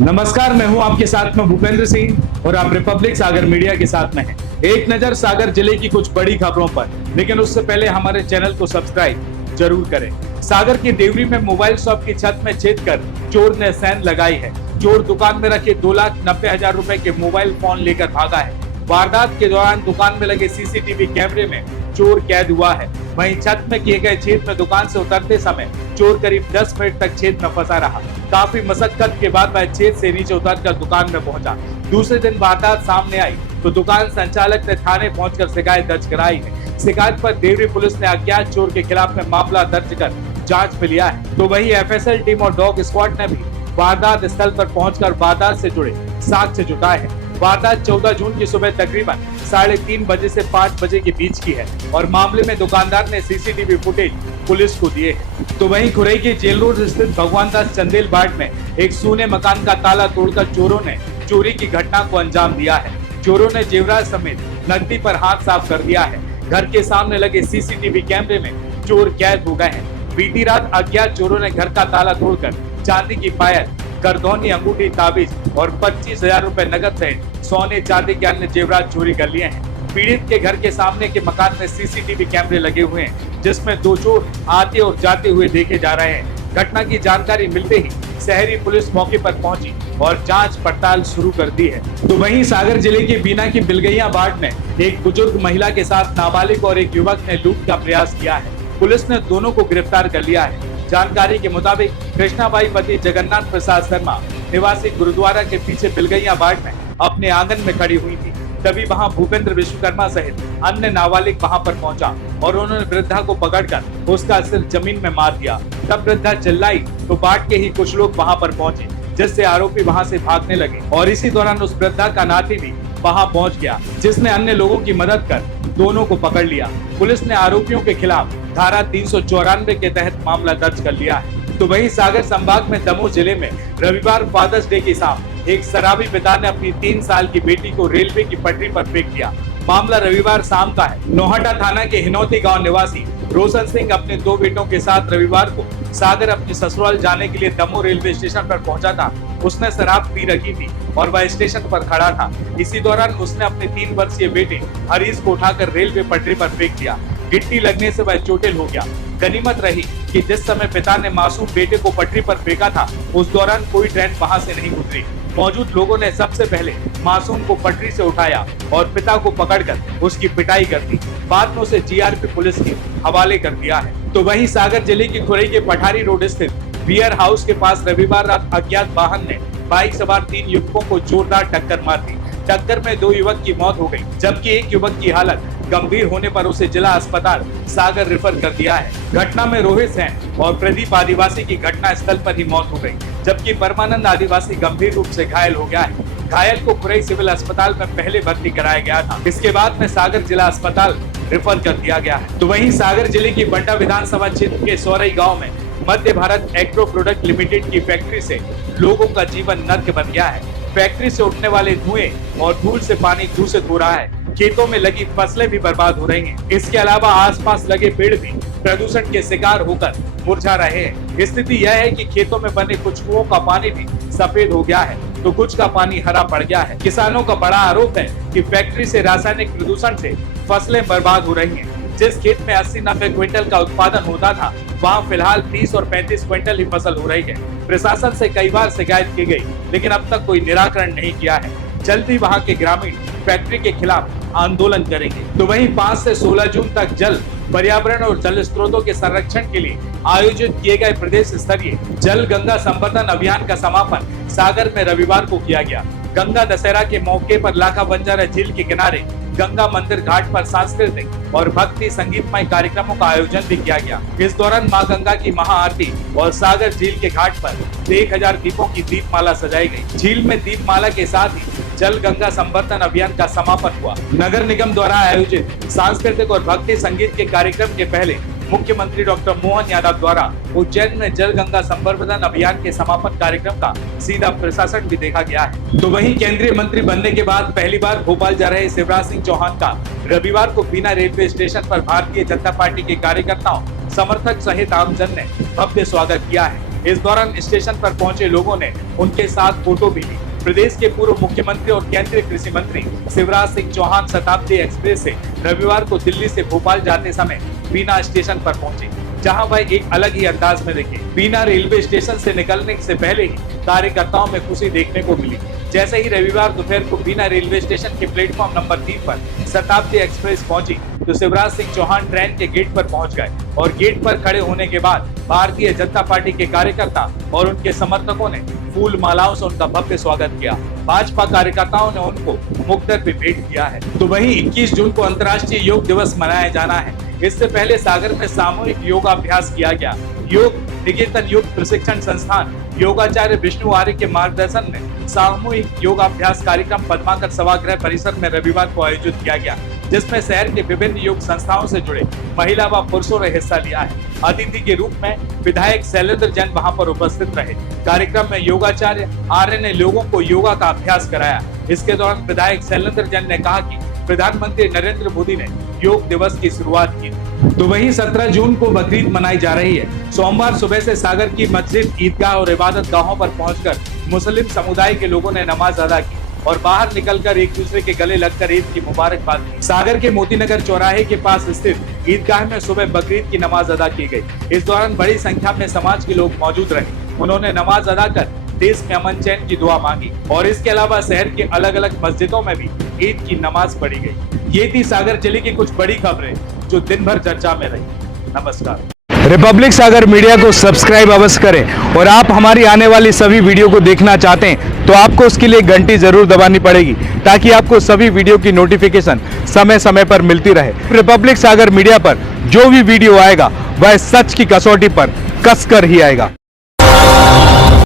नमस्कार, मैं हूं आपके साथ में भूपेंद्र सिंह और आप रिपब्लिक सागर मीडिया के साथ में हैं। एक नजर सागर जिले की कुछ बड़ी खबरों पर, लेकिन उससे पहले हमारे चैनल को सब्सक्राइब जरूर करें। सागर की देवरी में मोबाइल शॉप की छत में छेद कर चोर ने सेंध लगाई है। चोर दुकान में रखे 2,90,000 रुपए के मोबाइल फोन लेकर भागा है। वारदात के दौरान दुकान में लगे सीसीटीवी कैमरे में चोर कैद हुआ है। वहीं छत में किए गए छेद में दुकान से उतरते समय चोर करीब 10 मिनट तक छेद में फंसा रहा। काफी मशक्कत के बाद वह छेद से नीचे उतरकर दुकान में पहुंचा। दूसरे दिन वारदात सामने आई तो दुकान संचालक ने थाने पहुंचकर शिकायत दर्ज कराई है। शिकायत पर देवरी पुलिस ने अज्ञात चोर के खिलाफ में मामला दर्ज कर जांच में लिया है। तो वहीं एफएसएल टीम और डॉग स्क्वाड ने भी वारदात स्थल पर पहुंचकर वारदात से जुड़े साक्ष्य जुटाए हैं। वारदात 14 जून की सुबह तकरीबन 3:30 बजे से 5 बजे के बीच की है और मामले में दुकानदार ने सीसीटीवी फुटेज पुलिस को दिए हैं। तो वहीं खुरई के जेल रोड स्थित भगवान दास चंदेल बाट में एक सूने मकान का ताला तोड़कर चोरों ने चोरी की घटना को अंजाम दिया है। चोरों ने जेवरात समेत नकदी पर हाथ साफ कर दिया है। घर के सामने लगे सीसीटीवी कैमरे में चोर कैद हो गए हैं। बीती रात अज्ञात चोरों ने घर का ताला तोड़कर चांदी की पायल, करधौनी, अंगूठी, ताबीज और 25,000 रुपए नकद सहित सोने चांदी के अन्य जेवरात चोरी कर लिए हैं। पीड़ित के घर के सामने के मकान में सीसीटीवी कैमरे लगे हुए हैं, जिसमें 2 चोर आते और जाते हुए देखे जा रहे हैं। घटना की जानकारी मिलते ही शहरी पुलिस मौके पर पहुंची और जांच पड़ताल शुरू कर दी है। तो वहीं सागर जिले के बीना की बिलगैया वार्ड में एक बुजुर्ग महिला के साथ नाबालिग और एक युवक ने लूट का प्रयास किया है। पुलिस ने दोनों को गिरफ्तार कर लिया है। जानकारी के मुताबिक कृष्णाबाई पति जगन्नाथ प्रसाद शर्मा निवासी गुरुद्वारा के पीछे बिलगैया वार्ड में अपने आंगन में खड़ी हुई थी। तभी वहां भूपेंद्र विश्वकर्मा सहित अन्य नाबालिग वहां पर पहुंचा और उन्होंने वृद्धा को पकड़कर उसका सिर जमीन में मार दिया। तब वृद्धा चिल्लाई तो बाट के ही कुछ लोग वहां पर पहुंचे, जिससे आरोपी वहां से भागने लगे और इसी दौरान उस वृद्धा का नाती भी वहां पहुंच गया, जिसने अन्य लोगों की मदद कर दोनों को पकड़ लिया। पुलिस ने आरोपियों के खिलाफ धारा 394 के तहत मामला दर्ज कर लिया है। तो वहीं सागर संभाग में दमोह जिले में रविवार फादर्स डे की शाम एक शराबी पिता ने अपनी 3 साल की बेटी को रेलवे की पटरी पर फेंक दिया। मामला रविवार शाम का है। नोहटा थाना के हिनौती गांव निवासी रोशन सिंह अपने 2 बेटों के साथ रविवार को सागर अपने ससुराल जाने के लिए दमोह रेलवे स्टेशन पर पहुंचा था। उसने शराब पी रखी थी और वह स्टेशन पर खड़ा था। इसी दौरान उसने अपने 3 वर्षीय बेटे हरीश को उठाकर रेलवे पटरी पर फेंक दिया। गिट्टी लगने से वह चोटिल हो गया। गनीमत रही कि जिस समय पिता ने मासूम बेटे को पटरी पर फेंका था, उस दौरान कोई ट्रेन वहां से नहीं गुजरी। मौजूद लोगों ने सबसे पहले मासूम को पटरी से उठाया और पिता को पकड़कर उसकी पिटाई कर दी। बाद में उसे जीआरपी पुलिस के हवाले कर दिया है। तो वहीं सागर जिले की खुरई के पठारी रोड स्थित बियर हाउस के पास रविवार रात अज्ञात वाहन ने बाइक सवार 3 युवकों को जोरदार टक्कर मार दी। टक्कर में 2 युवक की मौत हो गई, जबकि एक युवक की हालत गंभीर होने पर उसे जिला अस्पताल सागर रेफर कर दिया है। घटना में रोहित सेन और प्रदीप आदिवासी की घटना स्थल पर ही मौत हो गई, जबकि परमानंद आदिवासी गंभीर रूप से घायल हो गया है। घायल को खुरई सिविल अस्पताल में पहले भर्ती कराया गया था, इसके बाद में सागर जिला अस्पताल रेफर कर दिया गया है। तो वहीं सागर जिले की बंडा विधानसभा क्षेत्र के सौरई गाँव में मध्य भारत एग्रो प्रोडक्ट लिमिटेड की फैक्ट्री से लोगों का जीवन नर्क बन गया है। फैक्ट्री से उठने वाले धुएं और धूल से पानी दूषित हो रहा है। खेतों में लगी फसलें भी बर्बाद हो रही हैं। इसके अलावा आसपास लगे पेड़ भी प्रदूषण के शिकार होकर मुरझा रहे हैं। स्थिति यह है कि खेतों में बने कुछ कुओं का पानी भी सफेद हो गया है तो कुछ का पानी हरा पड़ गया है। किसानों का बड़ा आरोप है कि फैक्ट्री से रासायनिक प्रदूषण से फसलें बर्बाद हो रही हैं। जिस खेत में 80-90 क्विंटल का उत्पादन होता था, वहाँ फिलहाल 30 और 35 क्विंटल ही फसल हो रही है। प्रशासन से कई बार शिकायत की गई, लेकिन अब तक कोई निराकरण नहीं किया है। जल्द ही वहाँ के ग्रामीण फैक्ट्री के खिलाफ आंदोलन करेंगे। तो वहीं 5 से 16 जून तक जल, पर्यावरण और जल स्रोतों के संरक्षण के लिए आयोजित किए गए प्रदेश स्तरीय जल गंगा संवर्धन अभियान का समापन सागर में रविवार को किया गया। गंगा दशहरा के मौके पर लाखा बंजारा झील के किनारे गंगा मंदिर घाट पर सांस्कृतिक और भक्ति संगीतमय कार्यक्रमों का आयोजन भी किया गया। इस दौरान मां गंगा की महाआरती और सागर झील के घाट पर 1000 दीपों की दीपमाला सजाई गई। झील में दीपमाला के साथ ही जल गंगा संवर्धन अभियान का समापन हुआ। नगर निगम द्वारा आयोजित सांस्कृतिक और भक्ति संगीत के कार्यक्रम के पहले मुख्यमंत्री डॉक्टर मोहन यादव द्वारा उज्जैन में जल गंगा संवर्धन अभियान के समापन कार्यक्रम का सीधा प्रशासन भी देखा गया है। तो वहीं केंद्रीय मंत्री बनने के बाद पहली बार भोपाल जा रहे शिवराज सिंह चौहान का रविवार को बीना रेलवे स्टेशन पर भारतीय जनता पार्टी के कार्यकर्ताओं, समर्थक सहित आमजन ने भव्य स्वागत किया है। इस दौरान स्टेशन पर पहुंचे लोगों ने उनके साथ फोटो भी ली। प्रदेश के पूर्व मुख्यमंत्री और केंद्रीय कृषि मंत्री शिवराज सिंह चौहान शताब्दी एक्सप्रेस से रविवार को दिल्ली से भोपाल जाते समय बीना स्टेशन पर पहुंचे, जहां वह एक अलग ही अंदाज में दिखे। बीना रेलवे स्टेशन से निकलने से पहले ही कार्यकर्ताओं में खुशी देखने को मिली। जैसे ही रविवार दोपहर को बीना रेलवे स्टेशन के प्लेटफॉर्म नंबर 3 पर शताब्दी एक्सप्रेस पहुंची तो शिवराज सिंह चौहान ट्रेन के गेट पर पहुंच गए और गेट पर खड़े होने के बाद भारतीय जनता पार्टी के कार्यकर्ता और उनके समर्थकों ने फूल मालाओं से उनका भव्य स्वागत किया। भाजपा कार्यकर्ताओं ने उनको मुखर भी भेंट किया है। तो वहीं 21 जून को अंतर्राष्ट्रीय योग दिवस मनाया जाना है। इससे पहले सागर में सामूहिक योगाभ्यास किया गया। योग निकेतन योग प्रशिक्षण संस्थान योगाचार्य विष्णु आर्य के मार्गदर्शन में सामूहिक योगाभ्यास कार्यक्रम पद्माकर सभागृह परिसर में रविवार को आयोजित किया गया, जिसमें शहर के विभिन्न योग संस्थाओं से जुड़े महिला व पुरुषों ने हिस्सा लिया है। अतिथि के रूप में विधायक शैलेंद्र जैन वहां पर उपस्थित रहे। कार्यक्रम में योगाचार्य आर्य ने लोगों को योगा का अभ्यास कराया। इसके दौरान विधायक शैलेंद्र जैन ने कहा कि प्रधानमंत्री नरेंद्र मोदी ने योग दिवस की शुरुआत की। तो वहीं 17 जून को बकरीद मनाई जा रही है। सोमवार सुबह से सागर की मस्जिद, ईदगाह और इबादत गाहों पर पहुंचकर मुस्लिम समुदाय के लोगों ने नमाज अदा की और बाहर निकलकर एक दूसरे के गले लगकर ईद की मुबारकबाद दी। सागर के मोतीनगर चौराहे के पास स्थित ईदगाह में सुबह बकरीद की नमाज अदा की गई। इस दौरान बड़ी संख्या में समाज के लोग मौजूद रहे। उन्होंने नमाज अदा कर देश में अमन चैन की दुआ मांगी और इसके अलावा शहर के अलग अलग मस्जिदों में भी ईद की नमाज पढ़ी गई। ये थी सागर जिले की कुछ बड़ी खबरें जो दिन भर चर्चा में रही। नमस्कार। रिपब्लिक सागर मीडिया को सब्सक्राइब अवश्य करें और आप हमारी आने वाली सभी वीडियो को देखना चाहते हैं तो आपको उसके लिए घंटी जरूर दबानी पड़ेगी ताकि आपको सभी वीडियो की नोटिफिकेशन समय समय पर मिलती रहे। रिपब्लिक सागर मीडिया पर जो भी वीडियो आएगा वह सच की कसौटी पर कसकर ही आएगा।